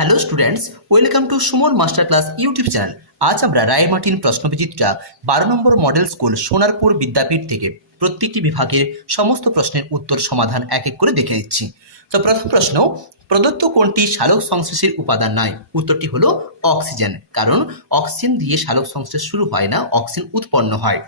Hello students, welcome to Suman master class YouTube channel. আজ আমরা রায়মার্টিন প্রশ্নবিচিত্রা 12 নম্বর model school Sonarpur বিদ্যাপীঠ থেকে প্রত্যেকটি বিভাগের সমস্ত প্রশ্নের উত্তর সমাধান এক এক করে দেখে নিচ্ছি। তো প্রথম প্রশ্ন, প্রদত্ত কোনটি সালোক সংশ্লেষের উপাদান নয়? উত্তরটি হলো অক্সিজেন, কারণ অক্সিজেন দিয়ে সালোক সংশ্লেষ শুরু হয় না, অক্সিজেন উৎপন্ন হয়।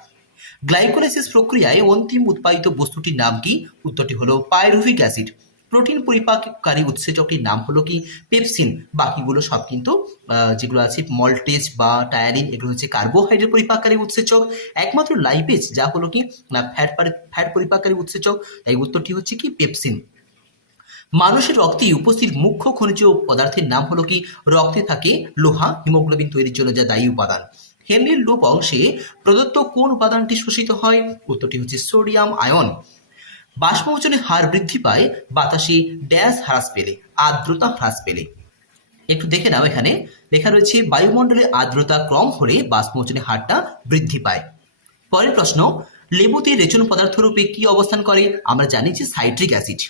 গ্লাইকোলাইসিস প্রক্রিয়ায় অন্তিম উৎপাদিত বস্তুটির নাম কি? উত্তরটি হলো পাইরুভিক অ্যাসিড। প্রোটিন পরিপাককারী উৎসেচকটির নাম হলো কি? পেপসিন। বাকিগুলো সব কিন্তু যেগুলো আছে মল্টেজ বা টায়ারিন, এগুলো হচ্ছে কার্বোহাইড্রেট পরিপাককারী উৎসেচক। একমাত্র লাইপেজ যা হলো কি না ফ্যাট পরিপাককারী উৎসেচক, তাই উত্তরটি হচ্ছে কি পেপসিন। মানুষের রক্তে উপস্থিত মুখ্য খনিজ পদার্থের নাম হলো কি? রক্তে থাকে লোহা, হিমোগ্লোবিন তৈরির জন্য যা দায়ী উপাদান। হেনরির লুপ অংশে প্রদত্ত কোন উপাদানটি শোষিত হয়? উত্তরটি হচ্ছে সোডিয়াম আয়ন। বাষ্পমোচনের হার বৃদ্ধি পায় বাতাসে ড্যাশ হ্রাস পেলে, আর্দ্রতা হ্রাস পেলে। একটু দেখে নাও, এখানে লেখা রয়েছে বায়ুমণ্ডলে আর্দ্রতা কম হলে বাষ্পমোচনের হারটা বৃদ্ধি পায়। পরের প্রশ্ন, লেবুতে রেচন পদার্থ রূপে কি অবস্থান করে? আমরা জানি যে সাইট্রিক অ্যাসিড।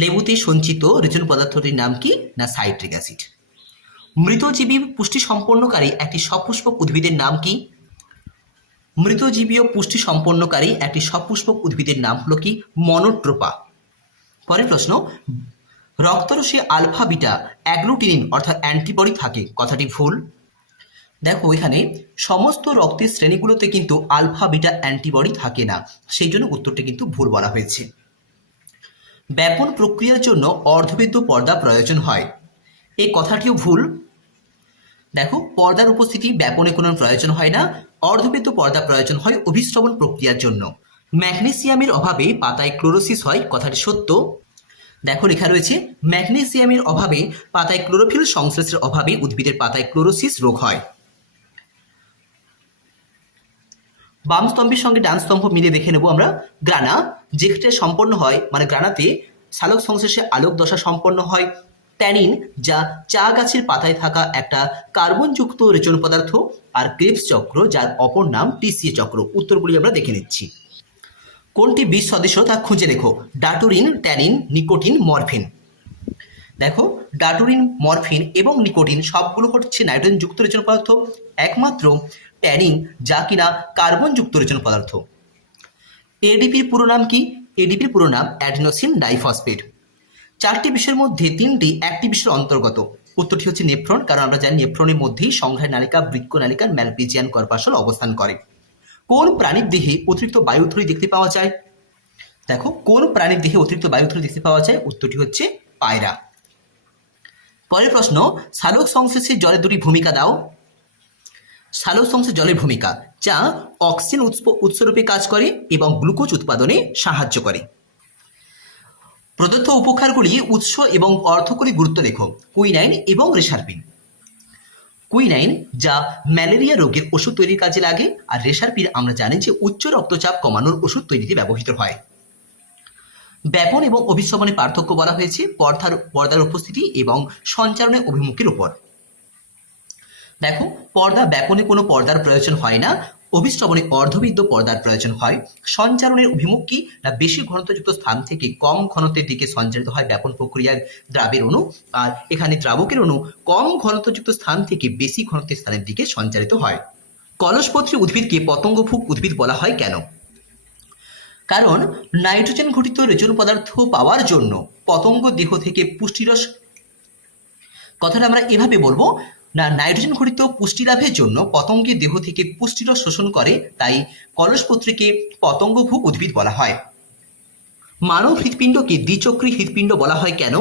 লেবুতে সঞ্চিত রেচন পদার্থটির নাম কি? না সাইট্রিক অ্যাসিড। মৃতজীবী পুষ্টি সম্পন্নকারী একটি সপুষ্পক উদ্ভিদের নাম কি? মৃতজীবীয় পুষ্টি সম্পন্নকারী একটি সপুষ্পক উদ্ভিদের নাম হলো কি? মনোট্রোপা। পরের প্রশ্ন, রক্তরসে আলফা বিটা অ্যাগ্লুটিনিন অর্থাৎ অ্যান্টিবডি থাকে, কথাটি ভুল। দেখো, এখানে সমস্ত রক্তের শ্রেণীগুলোতে কিন্তু আলফা বিটা অ্যান্টিবডি থাকে না, সেই জন্য উত্তরটি কিন্তু ভুল বলা হয়েছে। ব্যাপন প্রক্রিয়ার জন্য অর্ধবেদ্য পর্দা প্রয়োজন হয়, এই কথাটিও ভুল। দেখো, পর্দার উপস্থিতি ব্যাপনে কোনো প্রয়োজন হয় না, অর্ধবেদ্য পর্দা প্রয়োজন হয় অভিস্রবণ প্রক্রিয়ার জন্য। ম্যাগনেসিয়ামের অভাবে পাতায় ক্লোরোসিস হয়, কথাটি সত্য। দেখো, লেখা রয়েছে ম্যাগনেসিয়ামের অভাবে পাতায় ক্লোরোফিল সংশ্লেষের অভাবে উদ্ভিদের পাতায় ক্লোরোসিস রোগ হয়। বাম স্তম্ভের সঙ্গে ডান স্তম্ভ মিলে দেখে নেব আমরা। গ্রানা যেক্ষেত্রে সম্পন্ন হয়, মানে গ্রানাতে সালোক সংশ্লেষে আলোক দশা সম্পন্ন হয়। ট্যানিন যা চা গাছের পাতায় থাকা একটা কার্বনযুক্ত রেচন পদার্থ। আর ক্রেবস চক্র যার অপর নাম টিসিএ চক্র। উত্তরগুলি আমরা দেখে নিচ্ছি। কোনটি বিশ সদস্য তা খুঁজে লেখো। ডাটোরিন, ট্যানিন, নিকোটিন, মরফিন। দেখো, ডাটোরিন, মরফিন এবং নিকোটিন সবগুলো হচ্ছে নাইট্রোজেন যুক্ত রেচন পদার্থ। একমাত্র ট্যানিন যা কিনা কার্বন যুক্ত রেচন পদার্থ। এডিপির পুরো নাম কি? এডিপির পুরো নাম অ্যাডিনোসিন ডাইফসফেট। চারটি বিষয়ের মধ্যে তিনটি একটি বিষয়ের অন্তর্গত। উত্তরটি হচ্ছে নেফ্রন, কারণ আমরা জানি নেফ্রনের মধ্যেই সংঘায় নালিকা, বৃক্ক নালিকা, ম্যালপিজিয়ান কর্পাসল অবস্থান করে। কোন প্রাণীর দেহে অতিরিক্ত বায়ুথলি দেখতে পাওয়া যায়? দেখো, কোন প্রাণীর দেহে অতিরিক্ত বায়ুথলি দেখতে পাওয়া যায়? উত্তরটি হচ্ছে পায়রা। পরের প্রশ্ন, সালোক সংশ্লেষে জলের দুটি ভূমিকা দাও। সালোক সংশ্লেষে জলের ভূমিকা, যা অক্সিজেন উৎসরূপে কাজ করে এবং গ্লুকোজ উৎপাদনে সাহায্য করে। প্রদত্ত উপকারগুলি উৎস এবং অর্থকরী গুরুত্ব লেখো। কুইনাইন এবং রেসারপিন। কুইনাইন যা ম্যালেরিয়া রোগের ওষুধ তৈরির কাজে লাগে, আর রেসারপিন আমরা জানি যে উচ্চ রক্তচাপ কমানোর ওষুধ তৈরিতে ব্যবহৃত হয়। ব্যাপন এবং অভিস্রবণের পার্থক্য বলা হয়েছে পর্দার উপস্থিতি এবং সঞ্চারণের অভিমুখের উপর। দেখো, পর্দা ব্যাপনে কোনো পর্দার প্রয়োজন হয় না, অভিস্রবণে অর্ধবিদ্য পর্দার প্রয়োজন হয়। সঞ্চারণের অভিমুখ কি? না বেশি ঘনত্বযুক্ত স্থান থেকে কম ঘনত্বের দিকে সঞ্চারিত হয় ব্যাপন প্রক্রিয়ার দ্রাবের অণু, আর এখানে দ্রাবকের অণু কম ঘনত্বযুক্ত স্থান থেকে বেশি ঘনত্বের স্থানের দিকে সঞ্চারিত হয়। কলসপত্রী উদ্ভিদকে পতঙ্গভুক উদ্ভিদ বলা হয় কেন? কারণ নাইট্রোজেন ঘটিত রেচন পদার্থ পাওয়ার জন্য পতঙ্গ দেহ থেকে পুষ্টিরস, কথাটা আমরা এভাবে বলবো না, নাইট্রোজেন ঘটিত পুষ্টি লাভের জন্য পতঙ্গের দেহ থেকে পুষ্টিরস শোষণ করে, তাই কলসপত্রীকে পতঙ্গভুক উদ্ভিদ বলা হয়। মানব হৃৎপিণ্ডকে দ্বিচক্রী হৃৎপিণ্ড বলা হয় কেন?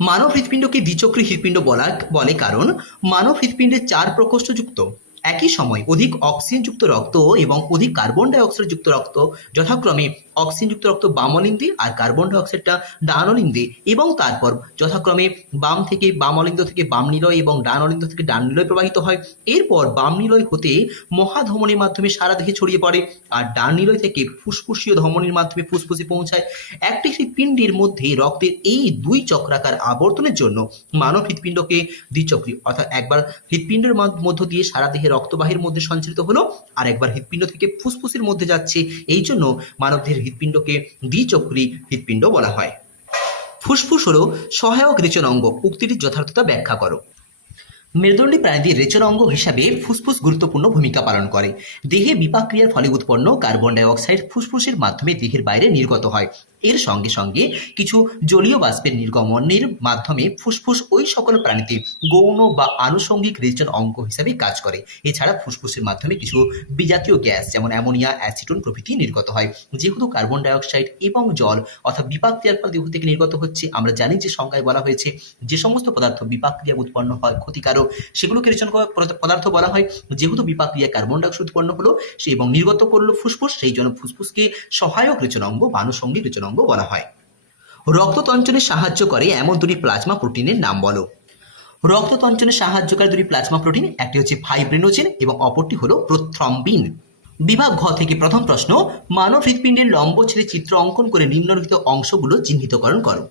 মানব হৃৎপিণ্ডকে দ্বিচক্রী হৃৎপিণ্ড বলে কারণ মানব হৃৎপিণ্ডের 4 প্রকোষ্ঠযুক্ত একই সময় অধিক অক্সিজেনযুক্ত রক্ত এবং অধিক কার্বন ডাইঅক্সাইড যুক্ত রক্ত, যথাক্রমে অক্সিজেনযুক্ত রক্ত বাম অলিন্দে আর কার্বন ডাইঅক্সাইডটা ডান অলিন্দে, এবং তারপর যথাক্রমে বাম থেকে বাম অলিন্দ থেকে বাম নিলয় এবং ডান অলিন্দ থেকে ডান নিলয় প্রবাহিত হয়। এরপর বাম নিলয় হতে মহাধমনীর মাধ্যমে সারা দেহে ছড়িয়ে পড়ে, আর ডান নিলয় থেকে ফুসফুসীয় ধমনীর মাধ্যমে ফুসফুসে পৌঁছায়। একটি হৃৎপিণ্ডের মধ্যে রক্তের এই দুই চক্রাকার আবর্তনের জন্য মানব হৃৎপিণ্ডকে দ্বিচক্রী, অর্থাৎ একবার হৃৎপিণ্ডের মধ্য দিয়ে সারা দেহে রক্তবাহীর মধ্যে সঞ্চারিত হলো, আর একবার হৃৎপিণ্ড থেকে ফুসফুসের মধ্যে যাচ্ছে, এই জন্য মানবদেহের হৃৎপিণ্ডকে দ্বিচক্রী হৃৎপিণ্ড বলা হয়। ফুসফুস হলো সহায়ক রেচন অঙ্গ, উক্তিটির যথার্থতা ব্যাখ্যা করো। মেরুদণ্ডী প্রাণীদের রেচন অঙ্গ হিসাবে ফুসফুস গুরুত্বপূর্ণ ভূমিকা পালন করে। দেহে বিপাক ক্রিয়ার ফলে উৎপন্ন কার্বন ডাই অক্সাইড ফুসফুসের মাধ্যমে দেহের বাইরে নির্গত হয়। এর সঙ্গে সঙ্গে কিছু জলীয় বাষ্পের নির্গমনের মাধ্যমে ফুসফুস ওই সকল প্রাণীতে গৌণ বা আনুষঙ্গিক রেচন অঙ্গ হিসাবে কাজ করে। এছাড়া ফুসফুসের মাধ্যমে কিছু বিজাতীয় গ্যাস যেমন অ্যামোনিয়া, অ্যাসিটন প্রভৃতি নির্গত হয়। যেহেতু কার্বন ডাই অক্সাইড এবং জল অর্থাৎ বিপাক ক্রিয়ার ফলে দেহ থেকে নির্গত হচ্ছে, আমরা জানি যে সংজ্ঞায় বলা হয়েছে যে সমস্ত পদার্থ বিপাক ক্রিয়া উৎপন্ন হয় ক্ষতিকারক সেগুলোকে রেচন পদার্থ বলা হয়। যেহেতু বিপাক ক্রিয়া কার্বন ডাই অক্সাইড উৎপন্ন হলো সে এবং নির্গত করলো ফুসফুস, সেই জন্য ফুসফুসকে সহায়ক রেচন অঙ্গ বা আনুষঙ্গিক রেচন অঙ্গ বলা হয়। রক্ততঞ্চনে সাহায্য করে এমন দুটি প্লাজমা প্রোটিনের নাম বলো। রক্ততঞ্চনে সাহায্যকারী দুটি প্লাজমা প্রোটিন, একটি হচ্ছে ফাইব্রিনোজেন এবং অপরটি হলো প্রোথ্রম্বিন। বিভাগ ঘ থেকে প্রথম প্রশ্ন, মানব হৃৎপিণ্ডের লম্ব ছেড়ে চিত্র অঙ্কন করে নিম্নলিখিত অংশগুলো চিহ্নিতকরণ করো।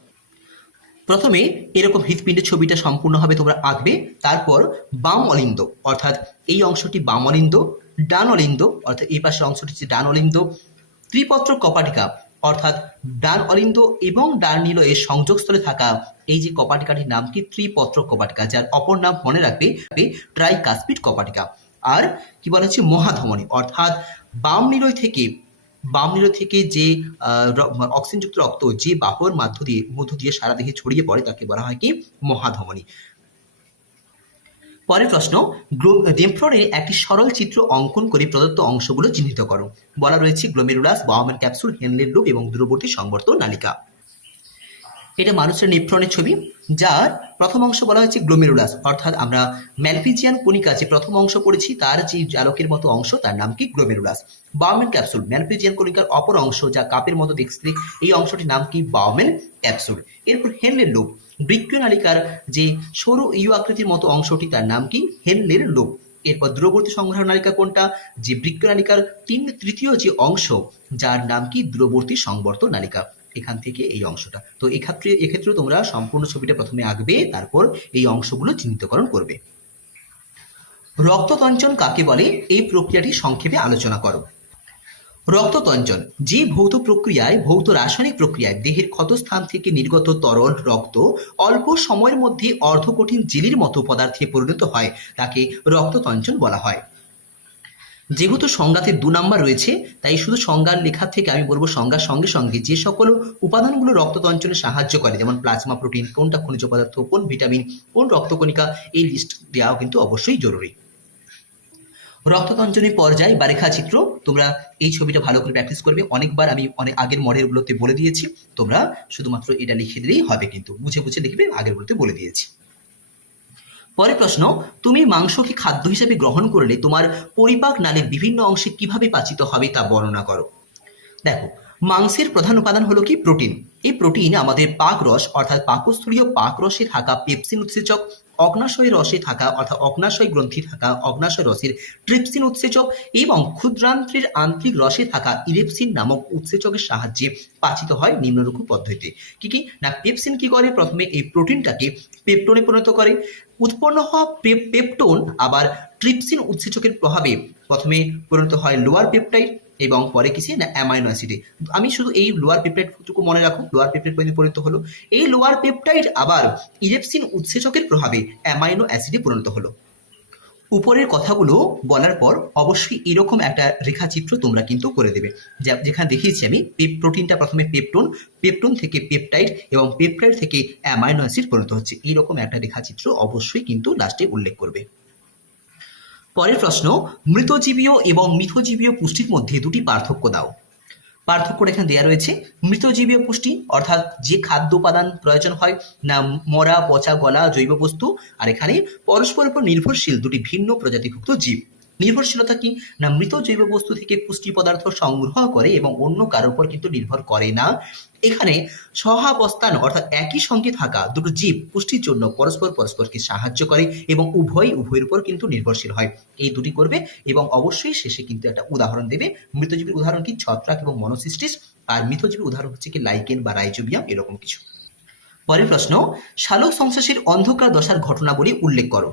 প্রথমে এরকম হৃৎপিণ্ডের ছবিটা সম্পূর্ণভাবে তোমরা আঁকবে। তারপর বাম অলিন্দ অর্থাৎ এই অংশটি বাম অলিন্দ, ডান অলিন্দ অর্থাৎ এই পাশের অংশটি হচ্ছে ডান অলিন্দ, ত্রিপত্র কপাটিকা অর্থাৎ ডান অলিন্দ এবং ডান নিলয়ের সংযোগস্থলে থাকা এই যে কপাটিকাটির নাম কি ত্রিপত্র কপাটিকা, যার অপর নাম মনে রাখবে ট্রাইকাসপিড কপাটিকা। আর কি বলা হচ্ছে মহাধমনী অর্থাৎ বাম নিলয় থেকে যে অক্সিজেনযুক্ত রক্ত যে বাহুর মধ্য দিয়ে সারা দেহে ছড়িয়ে পড়ে তাকে বলা হয় কি মহাধমনী। পরের প্রশ্ন, নেফ্রনের একটি সরল চিত্র অঙ্কন করে প্রদত্ত অংশগুলো চিহ্নিত করো। বলা রয়েছে গ্লোমেরুলাস, বাউম্যান ক্যাপসুল, হেনলের লুপ এবং দূরবর্তী সংবর্ধন নালিকা। এটা মানুষের নেফ্রনের ছবি, যার প্রথম অংশ বলা হয়েছে গ্লোমেরুলাস অর্থাৎ আমরা ম্যালপিজিয়ান কণিকা যে প্রথম অংশ পড়েছি তার যে জালকের মতো অংশ তার নাম কি গ্লোমেরুলাস। বাউম্যান ক্যাপসুল ম্যালপিজিয়ান কণিকার অপর অংশ যা কাপের মতো দেখতে, এই অংশটির নাম কি বাউম্যান ক্যাপসুল। এরপর হেনলের লুপ, বৃক্কীয় নালিকার যে সরু ইউ আকৃতির মতো অংশটি তার নাম কি হেনলের লুপ। এরপর দূরবর্তী সংগ্রহ নালিকা কোনটা, যে বৃক্কীয় নালিকার তৃতীয় যে অংশ যার নাম কি দূরবর্তী সংবর্ধন নালিকা। এখান থেকে এই অংশটা, তো এক্ষেত্রে তোমরা সম্পূর্ণ ছবিটা প্রথমে আঁকবে, তারপর এই অংশগুলো চিহ্নিতকরণ করবে। রক্ততঞ্চন কাকে বলে এই প্রক্রিয়াটি সংক্ষেপে আলোচনা করো। রক্ততঞ্চন যে ভৌত রাসায়নিক প্রক্রিয়ায় দেহের ক্ষতস্থান থেকে নির্গত তরল রক্ত অল্প সময়ের মধ্যে অর্ধকঠিন জেলির মতো পদার্থে পরিণত হয় তাকে রক্ততঞ্চন বলা হয়। যেহেতু সংজ্ঞাতে 2 নাম্বার রয়েছে তাই শুধু সংজ্ঞার লেখা থেকে আমি বলবো সংজ্ঞার সঙ্গে সঙ্গে যে সকল উপাদানগুলো রক্ততঞ্চনে সাহায্য করে, যেমন প্লাজমা প্রোটিন, কোনটা খনিজ পদার্থ, কোন ভিটামিন, কোন রক্তকণিকা, এই লিস্ট দেওয়াও কিন্তু অবশ্যই জরুরি। রক্ততঞ্চনের পর্যায় বা রেখাচিত্র, তোমরা এই ছবিটা ভালো করে প্র্যাকটিস করবে। অনেকবার আমি অনেক আগের মডেলগুলোতে বলে দিয়েছি, তোমরা শুধুমাত্র এটা লিখে দিলেই হবে, কিন্তু বুঝে লিখবে, আগেরগুলোতে বলে দিয়েছি। পরের প্রশ্ন, তুমি মাংসকে খাদ্য হিসেবে গ্রহণ করলে তোমার পরিপাক নালীর বিভিন্ন অংশে কিভাবে পাচিত হবে তা বর্ণনা করো। দেখো, মাংসের প্রধান উপাদান হলো কি প্রোটিন। এই প্রোটিন আমাদের পাকরস অর্থাৎ পাকস্থলীয় পাকরসে থাকা পেপসিন উৎসেচক, অগ্নাশয় রসে থাকা অর্থাৎ অগ্নাশয় গ্রন্থি থাকা অগ্নাশয় রসের ট্রিপসিন উৎসেচক এবং ক্ষুদ্রান্ত্রের আন্তরিক রসে থাকা ইলেপসিন নামক উৎসেচকের সাহায্যে পাচিত হয় নিম্নরূপ পদ্ধতিতে। কি না, পেপসিন কি করে, প্রথমে এই প্রোটিনটাকে পেপটোনে পরিণত করে। উৎপন্ন হওয়া পেপটোন আবার ট্রিপসিন উৎসেচকের প্রভাবে প্রথমে পরিণত হয় লোয়ার পেপটাইড এবং পরে কিছু না অ্যামাইনো অ্যাসিডে। আমি শুধু এই লোয়ার পেপটাইডটুকু মনে রাখো, লোয়ার পেপটাইড পরিণত হলো। এই লোয়ার পেপটাইড আবার ইলেপসিন উৎসেচকের প্রভাবে অ্যামাইনো অ্যাসিডে পরিণত হলো। উপরের কথাগুলো বলার পর অবশ্যই এরকম একটা রেখাচিত্র তোমরা কিন্তু করে দেবে, যেখানে দেখিয়েছি আমি প্রোটিনটা প্রথমে পেপটোন থেকে পেপটাইড এবং পেপটাইড থেকে অ্যামাইনো অ্যাসিড পরিণত হচ্ছে, এইরকম একটা রেখাচিত্র অবশ্যই কিন্তু লাস্টে উল্লেখ করবে। পরের প্রশ্ন, মৃতজীবীয় এবং মিথজীবীয় পুষ্টির মধ্যে দুটি পার্থক্য দাও। পার্থক্যটা এখানে দেওয়া রয়েছে। মৃতজীবীয় পুষ্টি অর্থাৎ যে খাদ্য উপাদান প্রয়োজন হয় না মরা, পচা, গলা জৈব বস্তু, আর এখানে পরস্পরের উপর নির্ভরশীল দুটি ভিন্ন প্রজাতিভুক্ত জীব। নির্ভরশীলতা কি না, মৃত জৈব বস্তু থেকে পুষ্টি পদার্থ সংগ্রহ করে এবং অন্য কারোর উপর কিন্তু নির্ভর করে না। এখানে সহাবস্থান অর্থাৎ একই সঙ্গে থাকা দুটো জীব পুষ্টির জন্য পরস্পরকে সাহায্য করে এবং উভয়ের উপর কিন্তু নির্ভরশীল হয়। এই দুটি করবে এবং অবশ্যই শেষে কিন্তু একটা উদাহরণ দেবে। মৃতজীবীর উদাহরণ কি ছত্রাক এবং মনোসিস্টিস, আর মিথজীবীর উদাহরণ হচ্ছে কি লাইকেন বা রাইজোবিয়াম, এরকম কিছু। পরের প্রশ্ন, শালক সংশ্লেষের অন্ধকার দশার ঘটনাবলী উল্লেখ করো।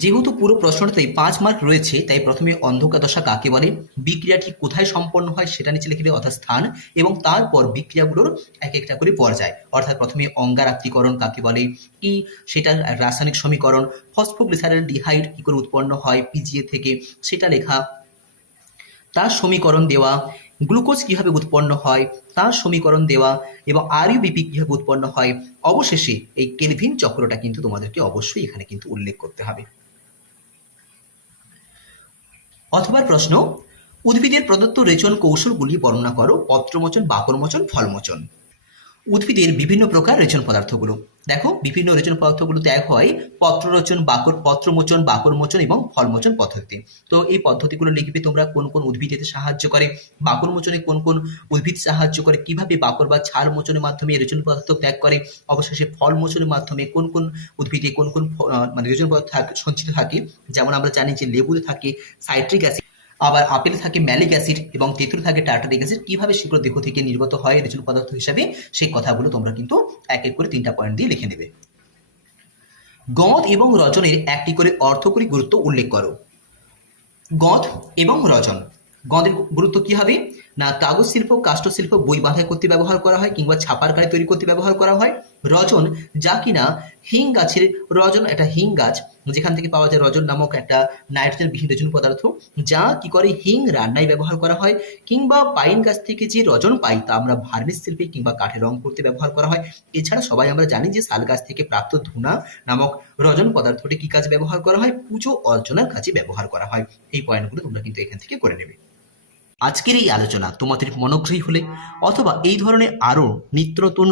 যেহেতু পুরো প্রশ্নটাতেই 5 মার্ক রয়েছে, তাই প্রথমে অন্ধকার দশা কাকে বলে, বিক্রিয়াটি কোথায় সম্পন্ন হয় সেটা নিচে লিখে দেবে অর্থাৎ স্থান, এবং তারপর বিক্রিয়াগুলোর এক একটা করে পর্যায়, অর্থাৎ প্রথমে অঙ্গারাক্তিকরণ কাকে বলে, কি সেটার রাসায়নিক সমীকরণ, ফসফোগ্লিসারালডিহাইড কি করে উৎপন্ন হয় পিজিএ থেকে সেটা লেখা, তার সমীকরণ দেওয়া, গ্লুকোজ কিভাবে উৎপন্ন হয় তার সমীকরণ দেওয়া, এবং আরইউবিপি কিভাবে উৎপন্ন হয়, অবশেষে এই কেলভিন চক্রটা কিন্তু তোমাদেরকে অবশ্যই এখানে কিন্তু উল্লেখ করতে হবে। অথবা প্রশ্ন, উদ্ভিদের প্রদত্ত রেচন কৌশলগুলি বর্ণনা করো, পত্রমোচন, বাকলমোচন, ফলমোচন। উদ্ভিদের বিভিন্ন প্রকার রেচন পদার্থগুলো দেখো, বিভিন্ন রেচন পদার্থগুলোতে এক হয় পত্ররচন, পত্রমোচন, বাকলমোচন এবং ফলমোচন পদ্ধতি। তো এই পদ্ধতিগুলো লিখবে তোমরা, কোন কোন উদ্ভিদ এতে সাহায্য করে, বাকলমোচনে কোন কোন উদ্ভিদ সাহায্য করে, কিভাবে বাকল বা ছাল মোচনের মাধ্যমে রেচন পদার্থ ত্যাগ করে, অবশেষে ফলমোচনের মাধ্যমে কোন কোন উদ্ভিদে কোন কোন মানে রেচন পদার্থ সঞ্চিত থাকে। যেমন আমরা জানি যে লেবুতে থাকে সাইট্রিক অ্যাসিড, আবার আপেলে থাকে ম্যালিক অ্যাসিড এবং তেঁতুলে থাকে টার্টারিক অ্যাসিড, কিভাবে সেগুলো দেহ থেকে নির্গত হয় রেচন পদার্থ হিসাবে, সেই কথাগুলো তোমরা কিন্তু এক এক করে 3টা পয়েন্ট দিয়ে লিখে নেবে। গঁদ এবং রজনের একটি করে অর্থকরী গুরুত্ব উল্লেখ করো। গঁদ এবং রজন, গঁদের গুরুত্ব কি হবে না, কাগজ শিল্প, কাষ্ঠ শিল্প, বই বাঁধাই করতে ব্যবহার করা হয় কিংবা ছাপার কালি তৈরি করতে ব্যবহার করা হয়। রজন, যা কিনা হিং গাছের, রজন একটা হিং গাছ যেখান থেকে পাওয়া যায় রজন নামক একটা নাইট্রোজেন বিহীন রেচন পদার্থ, যা কি করে হিং রান্নায় ব্যবহার করা হয়, কিংবা পাইন গাছ থেকে যে রজন পাই তা আমরা ভার্নিশ শিল্পে কিংবা কাঠে রং করতে ব্যবহার করা হয়। এছাড়া সবাই আমরা জানি যে শাল গাছ থেকে প্রাপ্ত ধুনা নামক রজন পদার্থটি কি কাজে ব্যবহার করা হয়, পুজো অর্চনার কাজে ব্যবহার করা হয়। এই পয়েন্টগুলো তোমরা কিন্তু এখান থেকে করে নেবে। আজকের এই আলোচনা তোমাদের মনোগ্রাহী হলে অথবা এই ধরনের আরও নিত্য নতুন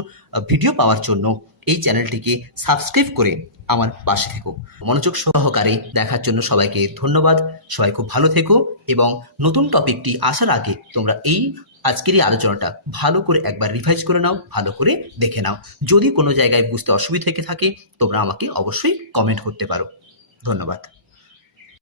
ভিডিও পাওয়ার জন্য এই চ্যানেলটিকে সাবস্ক্রাইব করে আমার পাশে থেকো। মনোযোগ সহকারে দেখার জন্য সবাইকে ধন্যবাদ। সবাই খুব ভালো থেকো, এবং নতুন টপিকটি আসার আগে তোমরা এই আজকের এই আলোচনাটা ভালো করে একবার রিভাইজ করে নাও, ভালো করে দেখে নাও। যদি কোনো জায়গায় বুঝতে অসুবিধা থেকে থাকে তোমরা আমাকে অবশ্যই কমেন্ট করতে পারো। ধন্যবাদ।